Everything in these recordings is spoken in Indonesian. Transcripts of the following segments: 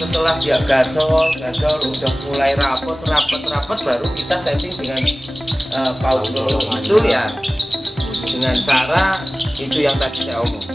Setelah dia gacor udah mulai rapet baru kita setting dengan paut lolong itu ya, dengan cara itu yang tadi saya omong.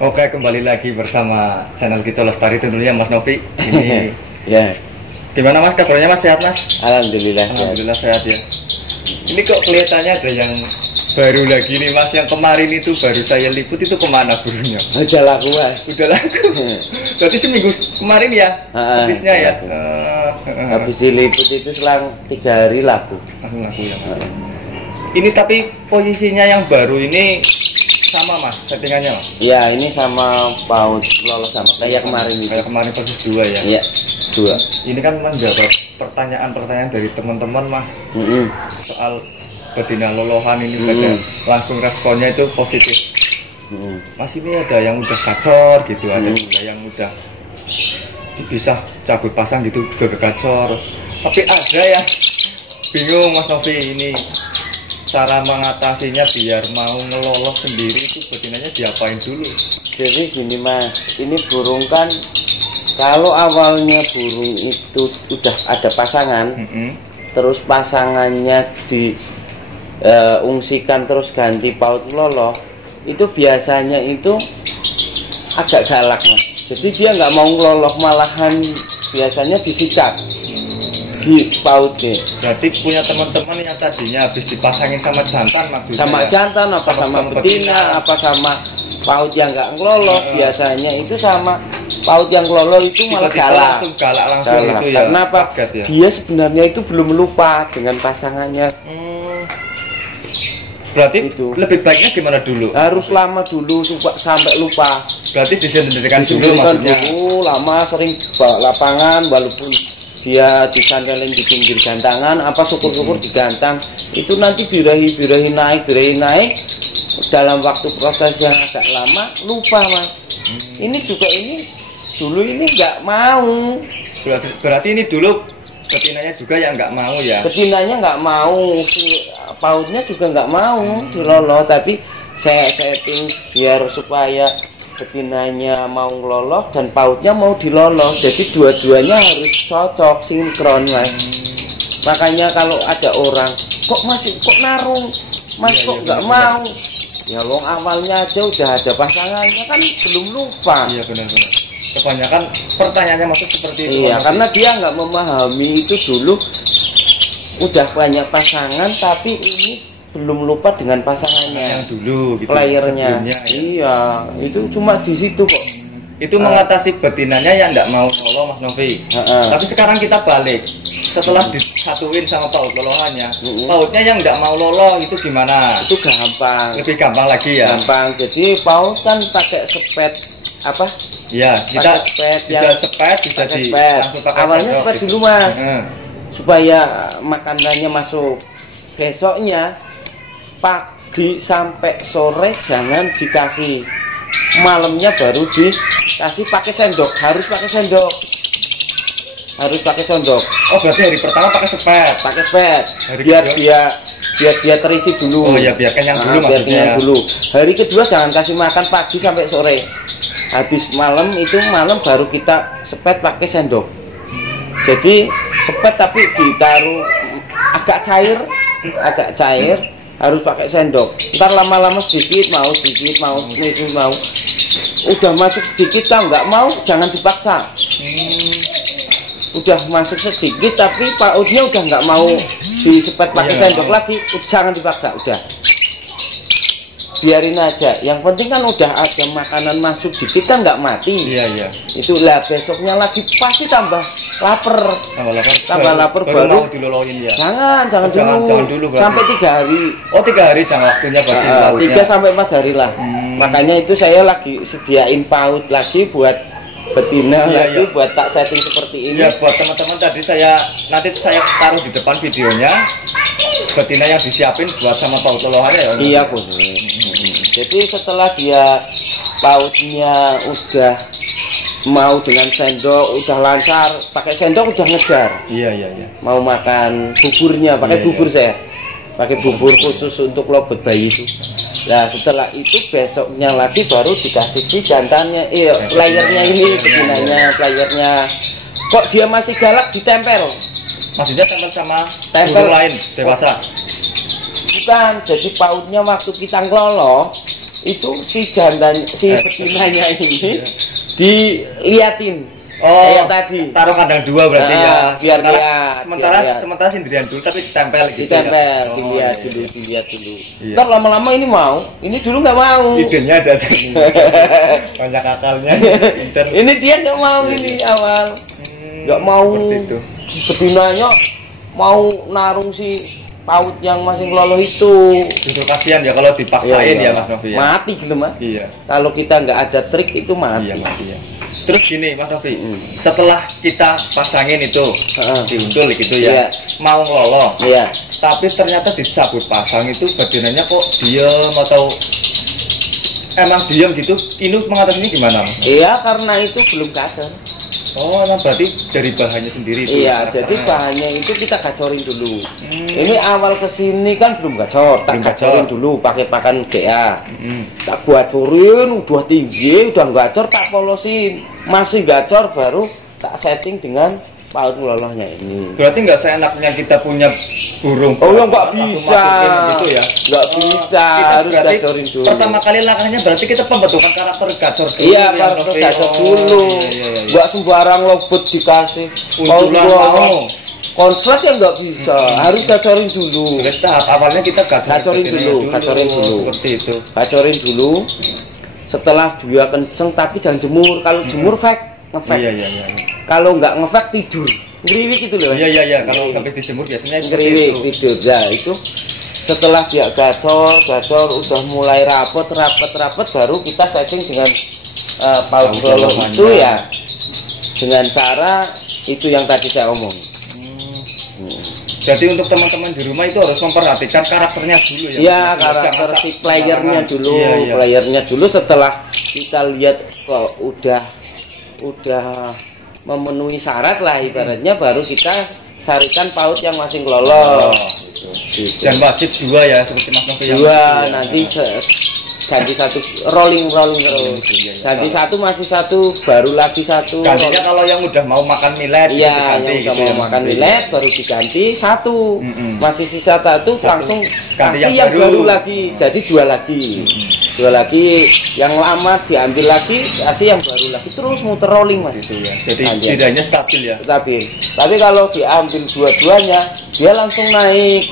Oke, kembali lagi bersama channel Kicau Lestari tentunya Mas Novi. Ini Ya. Gimana Mas, kabarnya Mas, sehat Mas? Alhamdulillah Sehat ya. Ini kok kelihatannya ada yang baru lagi nih Mas, yang kemarin itu baru saya liput itu kemana burungnya? Udah laku Mas. Udah laku. Berarti seminggu kemarin ya, habisnya ya. Habis diliput itu selang 3 hari laku. Laku ya Mas. Ini tapi posisinya yang baru ini sama Mas, settingannya Mas? Ya, ini sama paut lolos sama kayak kemarin itu. Kayak kemarin persis 2 ya? Iya, 2. Ini kan menjawab pertanyaan-pertanyaan dari teman-teman Mas, soal betina lolohan ini. Langsung responnya itu positif. Mas, ini ada yang udah gacor gitu, ada juga yang udah bisa cabut pasang gitu juga gacor. Tapi ada yang bingung Mas Novi, ini cara mengatasinya biar mau ngeloloh sendiri itu betinanya diapain dulu? Jadi gini Mas, ini burung kan kalau awalnya burung itu udah ada pasangan, terus pasangannya diungsikan terus ganti paut loloh, itu biasanya itu agak galak Mas. Jadi dia nggak mau ngeloloh, malahan biasanya disikat di pautnya. Berarti punya teman-teman yang tadinya habis dipasangin sama jantan maksudnya? Sama jantan, apa sama betina, apa sama paut yang nggak ngeloloh, biasanya itu sama paut yang ngeloloh itu malah galak. Langsung itu ya. Karena apa? Ya? Dia sebenarnya itu belum lupa dengan pasangannya. Berarti itu lebih baiknya gimana dulu? Harus lama dulu sampai lupa. Berarti disendirikan dulu maksudnya? Dulu lama, sering lapangan, walaupun dia disandelin di pinggir gantangan, apa syukur-syukur digantang, itu nanti birahi naik dalam waktu proses yang agak lama lupa Mas. Ini juga dulu ini nggak mau. Berarti ini dulu betinanya juga yang nggak mau ya? Betinanya nggak mau, pautnya juga nggak mau diloloh, tapi saya setting biar supaya betinanya mau ngeloloh dan pautnya mau diloloh, jadi dua-duanya harus cocok, sinkron Mas. Makanya kalau ada orang kok narung Mas, kok nggak mau, ya wong awalnya aja udah ada pasangannya kan belum lupa. Iya benar-benar, kebanyakan pertanyaannya masuk seperti itu. Iya, karena dia nggak memahami itu dulu udah banyak pasangan tapi ini belum lupa dengan pasangannya yang dulu gitu, playernya ya. Iya, itu cuma di situ kok. Itu mengatasi betinanya yang nggak mau loloh Mas Novi. Tapi sekarang kita balik, setelah disatuin sama paut lolohannya, pautnya yang nggak mau loloh itu gimana? Itu gampang, lebih gampang lagi ya? Gampang, jadi paut kan pakai sepet apa? Ya, kita bisa sepet, bisa di langsung pakai awalnya sepet dulu Mas, supaya makanannya masuk. Besoknya pagi sampai sore jangan dikasih, malamnya baru dikasih pakai sendok, harus pakai sendok. Oh, berarti hari pertama pakai sepet, biar dia terisi dulu. Oh ya, biar kenyang dulu maksudnya. Hari kedua jangan kasih makan pagi sampai sore, habis malam baru kita sepet pakai sendok. Jadi sepet tapi ditaruh agak cair, harus pakai sendok. Ntar lama-lama sedikit mau, udah masuk sedikit tau nggak mau, jangan dipaksa. Udah masuk sedikit tapi pautnya udah nggak mau disepet pakai sendok lagi, jangan dipaksa, udah biarin aja. Yang penting kan udah ada makanan masuk dikit kan nggak mati. Iya. Itulah besoknya lagi pasti tambah lapar. Tambah lapar baru dilolohin ya. Jangan dulu sampai 3 hari. Oh 3 hari jangan waktunya berarti. 3 sampai 4 hari lah. Makanya itu saya lagi sediain paut lagi buat betina lagi buat tak setting seperti ini. Ya buat teman-teman tadi nanti saya taruh di depan videonya betina yang disiapin buat sama paut lolohannya ya. Iya boleh. Jadi setelah dia pautnya udah mau dengan sendok udah lancar, pakai sendok udah ngejar. Iya. Mau makan buburnya, pakai bubur saya. Pakai bubur khusus untuk lobot bayi itu. Nah setelah itu besoknya lagi baru dikasih si jantannya, playernya ini, betinanya, playernya. Kok dia masih galak ditempel? Maksudnya tempel sama tempel lain dewasa? Bukan, jadi pautnya waktu kita ngeloloh itu si jantan, si betinanya ini diliatin. Kayak tadi taruh kandang 2 berarti ya biar sementara sendirian dulu tapi ditempel gitu dilihat dulu. Ntar lama-lama ini mau, ini dulu nggak mau. Idenya ada sih. Banyak akalnya. Ini dia nggak mau ini awal nggak mau. Betinanya mau narung si paut yang masih ngeloloh itu. Itu kasihan ya kalau dipaksain ya Mas Novi ya. Mati gitu Mas. Iya. Kalau kita nggak ada trik itu mati. Iya mati ya. Terus gini Mas Novi, setelah kita pasangin itu diuntul gitu ya, mau ngeloloh. Iya. Tapi ternyata dicabut pasang itu betinanya kok diem atau emang diem gitu. Ini mengatasinya gimana Mas? Iya karena itu belum kasar. Oh, emang berarti dari bahannya sendiri itu. Iya, jadi bahannya itu kita gacorin dulu. Ini awal kesini kan belum gacor, tak gacorin dulu pakai pakan GA. Tak gacorin, udah tinggi, udah gacor, tak polosin. Masih gacor baru tak setting dengan paut ngelolohnya ini. Berarti nggak seenaknya kita punya burung. Oh ya nggak bisa. Gitu ya? Nggak bisa, harus gacorin dulu. Pertama kali langkahnya berarti kita pembentukan karakter gacor dulu. Iya, karakter gacor dulu. Nggak sembarang lobot dikasih. Paut ngeloloh. Konslet ya nggak bisa, harus gacorin dulu. Tahap awalnya kita gacorin dulu. Seperti itu. Gacorin dulu. Setelah dia kenceng, tapi jangan jemur. Kalau jemur ngefek. Iya. Kalau nggak ngefek tidur, ngeriwik gitu loh. Iya. Kalau habis dijemur biasanya ngeriwik tidur. Ya itu setelah dia gacor udah mulai rapet baru kita setting dengan paut ngeloloh itu ya dengan cara itu yang tadi saya omong. Jadi untuk teman-teman di rumah itu harus memperhatikan karakternya dulu ya. Iya, karakter si playernya dulu. Playernya dulu setelah kita lihat kok udah memenuhi syarat lah ibaratnya baru kita carikan paut yang masih ngeloloh. Dan wajib 2 ya seperti Mas Novi yang 2 nanti ganti 1 rolling terus. Ganti 1 masih 1 baru lagi 1. Gantinya kalau yang udah mau makan millet yang udah mau makan millet baru diganti 1. Masih sisa 1 langsung kasih yang baru lagi. Jadi 2 lagi. 2 lagi yang lama diambil lagi kasih yang baru lagi terus muter rolling Mas itu ya. Jadi tidaknya stabil ya. Stabil. Tapi kalau diambil dua-duanya dia langsung naik.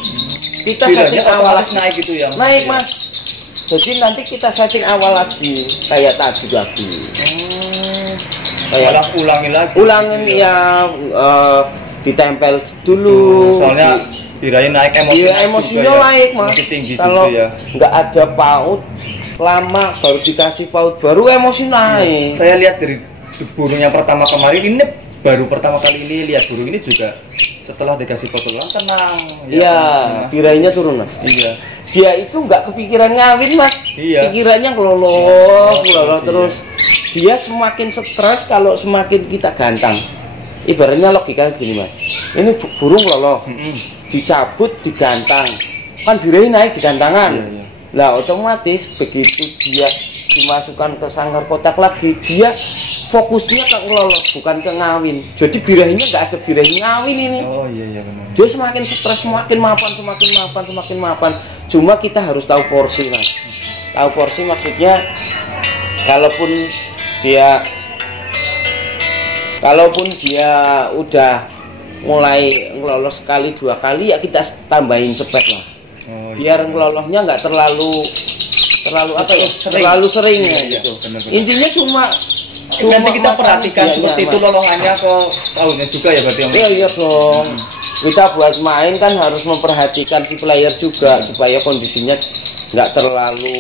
Kita setting awal naik gitu ya. Naik Mas. Jadi nanti kita setting awal lagi kayak tadi lagi. Kayak ulangin ya ditempel dulu. Soalnya kirain naik emosi. Iya, emosinya naik Mas. Kalau nggak ada paut lama baru dikasih paut baru emosi naik. Saya lihat dari burung yang pertama kemarin ini baru pertama kali ini lihat burung ini juga setelah dikasih paut tenang. Iya, kirainya turun Mas. Iya. Dia itu nggak kepikiran ngawin Mas. Iya. Pikirannya ngeloloh terus. Dia semakin stres kalau semakin kita gantang. Ibaratnya logika gini Mas. Ini burung loloh, dicabut digantang, kan birai naik di gantangan. Lah otomatis begitu dia dimasukkan ke sangkar kotak lagi, dia fokusnya ke ngeloloh bukan ke ngawin. Jadi birahinya nggak ada birahi ngawin ini. Oh iya benar. Dia semakin stres, semakin mapan. Cuma kita harus tahu porsi, Mas. Tahu porsi maksudnya kalaupun dia udah mulai ngelolos sekali 2 kali, ya kita tambahin sepet lah. Biar ngelolohnya nggak terlalu apa ya, terlalu sering ya gitu. Intinya cuma nanti kita perhatikan seperti itu lolohannya ke tahunnya juga ya berarti. Iya dong. Kita buat main kan harus memperhatikan si player juga supaya kondisinya nggak terlalu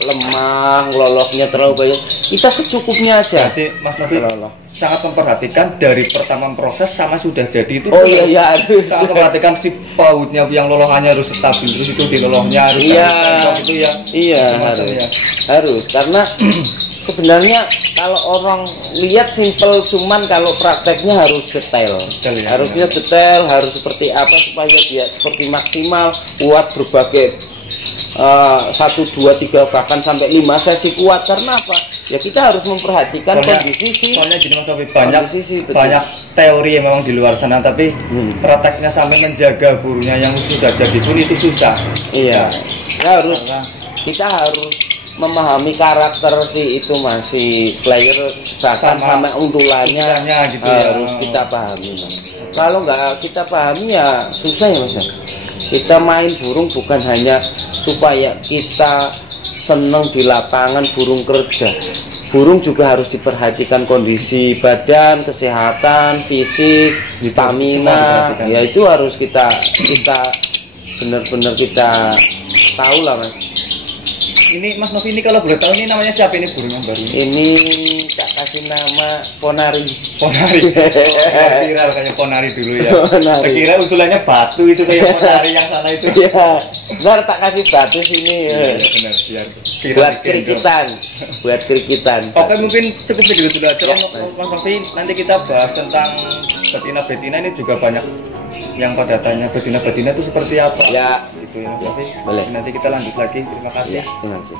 lemah, ngelolosnya terlalu banyak. Kita secukupnya aja. Jadi Mas Novi sangat memperhatikan dari pertama proses sama sudah jadi itu. Oh iya, sangat memperhatikan si pautnya yang lolohannya harus stabil, terus itu di lolohnya harus itu ya. Iya, harus karena sebenarnya kalau orang lihat simpel, cuman kalau prakteknya harus detail. Harusnya detail, harus seperti apa supaya dia seperti maksimal kuat berbagai 1, 2, 3 bahkan sampai 5 sesi kuat. Karena apa? Ya kita harus memperhatikan kondisi. Soalnya gini Mas Novi, banyak teori yang memang di luar sana, tapi prakteknya sampai menjaga burungnya yang sudah jadi pun itu susah. Iya. Kita harus memahami karakter si itu masih player bahkan sama untulannya gitu harus kita pahami. Kalau nggak kita pahami ya susah ya Mas. Kita main burung bukan hanya supaya kita seneng di lapangan burung kerja. Burung juga harus diperhatikan kondisi badan, kesehatan, fisik, stamina. Ya itu harus kita benar-benar kita tahu lah Mas. Ini Mas Novi ini kalau boleh tahu ini namanya siapa ini burung yang baru ini? Ini tak kasih nama Ponari. Kira kayak Ponari dulu ya. Kira utulannya batu itu kayak Ponari yang sana itu. Iya. Ntar tak kasih batu sini. Iya benar biar buat kerikitan. Oke mungkin cukup segitu dulu aja Mas Novi. Nanti kita bahas tentang betina ini juga banyak yang pada tanya betina itu seperti apa. Ya. Itu ya Mas Novi. Boleh. Nanti kita lanjut lagi. Terima kasih. Ya, terima kasih.